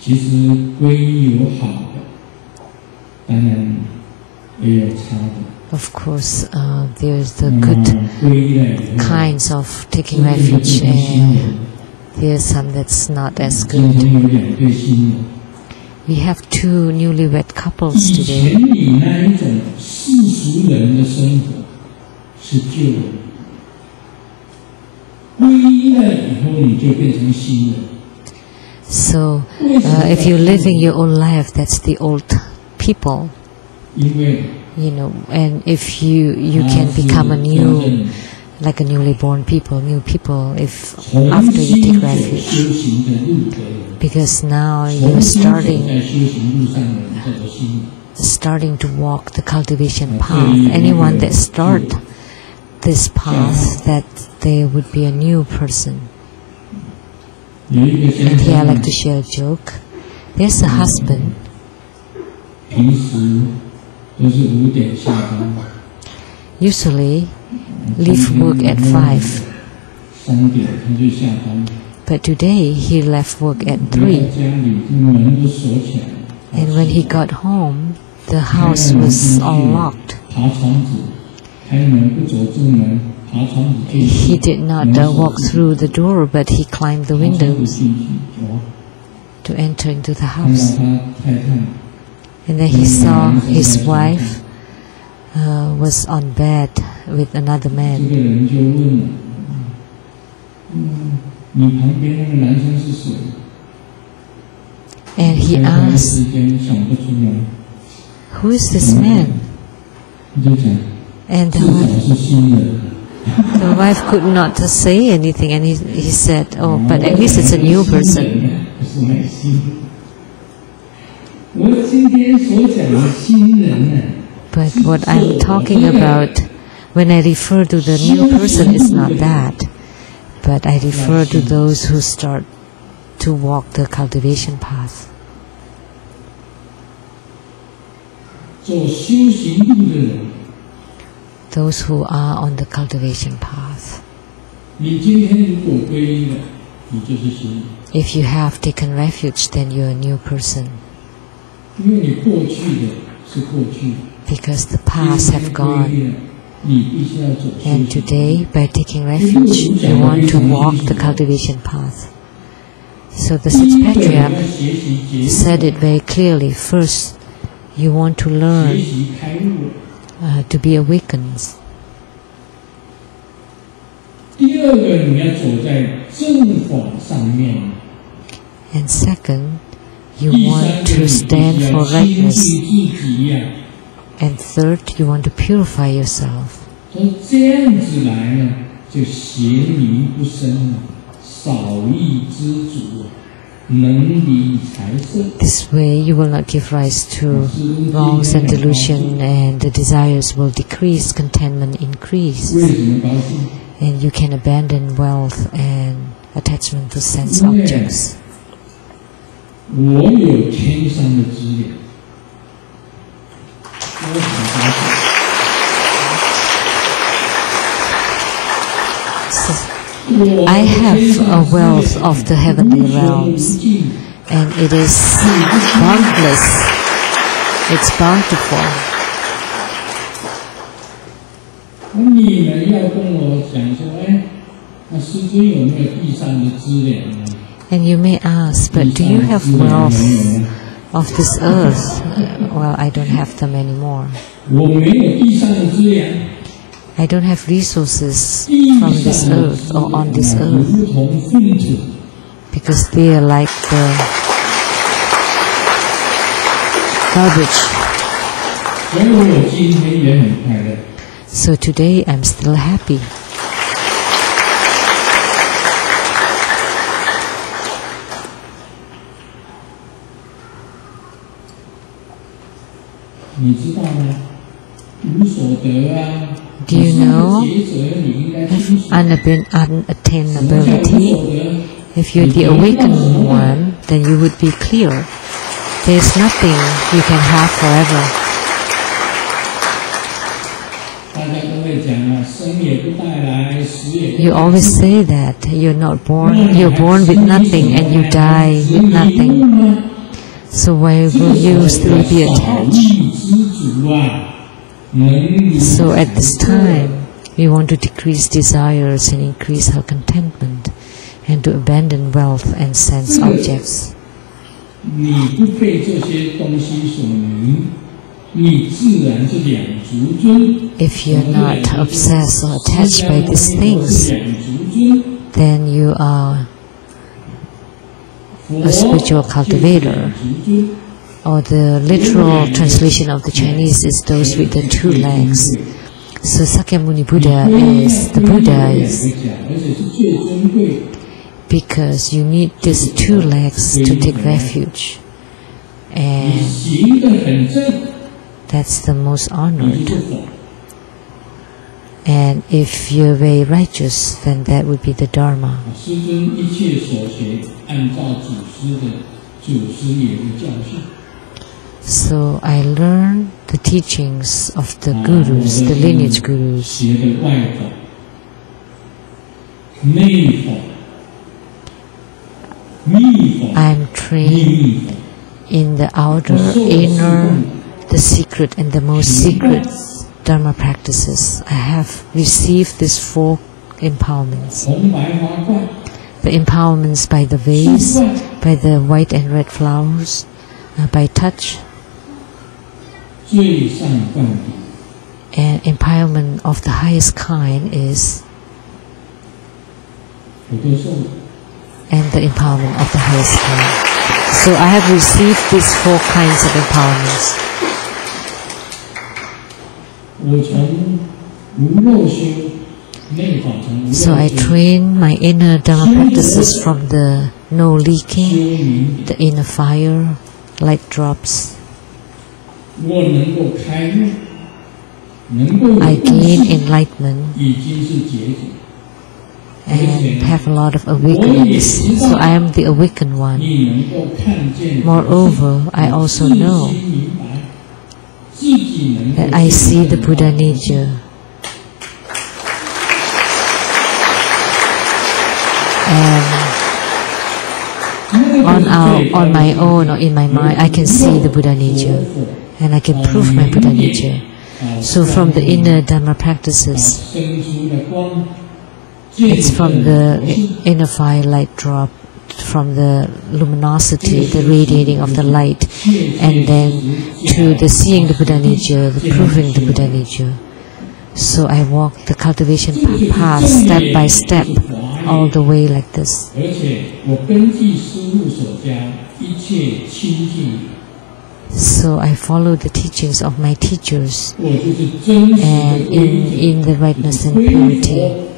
其实皈依有好的，当然也有差的。Of course, there's the good kinds of taking refuge, and there's some that's not as good. We have two newlywed couples today. So, if you're living your own life, that's the old people. You know, and if you can become a new, like a newly born people, new people, if after you take refuge, because now you're starting to walk the cultivation path. Anyone that start this path, that they would be a new person. And here I like to share a joke. There's a husband. Usually leave work at 5. But today he left work at 3. And when he got home, the house was all locked. He did not walk through the door, but he climbed the windows to enter into the house. And then he saw his wife was on bed with another man. And he asked, "Who is this man?" And the wife could not say anything, and he said, "Oh, but at least it's a new person." But what I'm talking about when I refer to the new person is not that, but I refer to those who start to walk the cultivation path. Those who are on the cultivation path. If you have taken refuge, then you're a new person. Because the past have gone. And today, by taking refuge, you want to walk the cultivation path. So the sixth Patriarch said it very clearly. First, you want to learn to be awakened. And second, you want to stand for rightness. And third, you want to purify yourself. This way you will not give rise to wrongs and delusion, and the desires will decrease, contentment increase, and you can abandon wealth and attachment to sense objects. I have a wealth of the heavenly realms, and it is boundless. It's bountiful. And you may ask, but do you have wealth of this earth? Well, I don't have them anymore. I don't have resources from this earth or on this earth, because they are like the garbage. So today I'm still happy. Do you know unattainability? If you're the awakened one, then you would be clear. There's nothing you can have forever. You always say that you're not born, you're born with nothing and you die with nothing. So why will you still be attached? So at this time, we want to decrease desires and increase our contentment, and to abandon wealth and sense objects. If you're not obsessed or attached by these things, then you are a spiritual cultivator. Or the literal translation of the Chinese is those with the two legs. So Sakyamuni Buddha is the Buddha because you need these two legs to take refuge, and that's the most honored. And if you're very righteous, then that would be the Dharma. So I learned the teachings of the gurus, the lineage gurus. I'm trained in the outer, inner, the secret and the most secret Dharma practices. I have received these 4 empowerments. The empowerments by the vase, by the white and red flowers, by touch, and empowerment of the highest kind is, and the empowerment of the highest kind. So I have received these 4 kinds of empowerments. So I train my inner Dharma practices from the no leaking, the inner fire, light drops. I gain enlightenment and have a lot of awakenings. So I am the awakened one. Moreover, I also know that I see the Buddha nature. And on my own or in my mind, I can see the Buddha nature, and I can prove my Buddha nature. So from the inner Dharma practices, it's from the inner fire light drop, from the luminosity, the radiating of the light, and then to the seeing the Buddha nature, the proving the Buddha nature. So I walk the cultivation path step by step, all the way like this. So I follow the teachings of my teachers, and in the rightness and purity.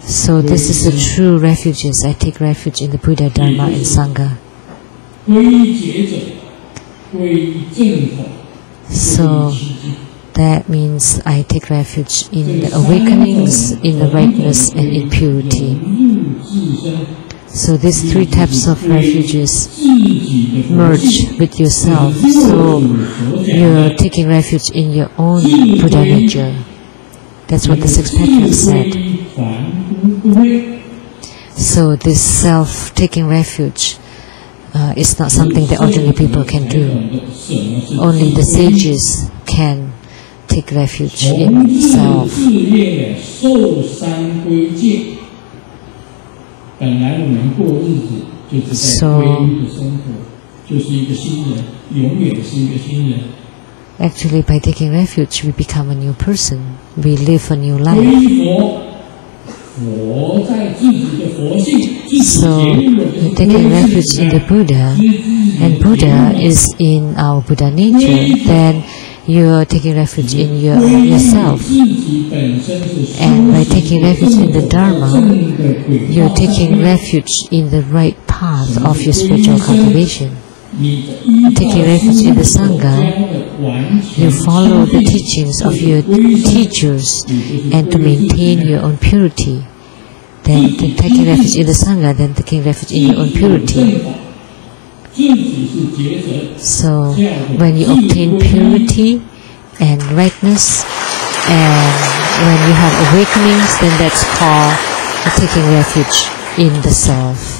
So this is the true refuges. I take refuge in the Buddha, Dharma and Sangha. So that means I take refuge in the awakenings, in the rightness and in purity. So these 3 types of refuges merge with yourself. So you're taking refuge in your own Buddha nature. That's what the 6 Patriarchs said. So this self-taking refuge is not something that ordinary people can do. Only the sages can take refuge in self. So actually, by taking refuge, we become a new person. We live a new life. So, you're taking refuge in the Buddha, and Buddha is in our Buddha nature, then you're taking refuge in yourself. And by taking refuge in the Dharma, you're taking refuge in the right path of your spiritual cultivation. Taking refuge in the Sangha, you follow the teachings of your teachers and to maintain your own purity. Then taking refuge in the Sangha, then taking refuge in your own purity. So when you obtain purity and rightness, and when you have awakenings, then that's called taking refuge in the self.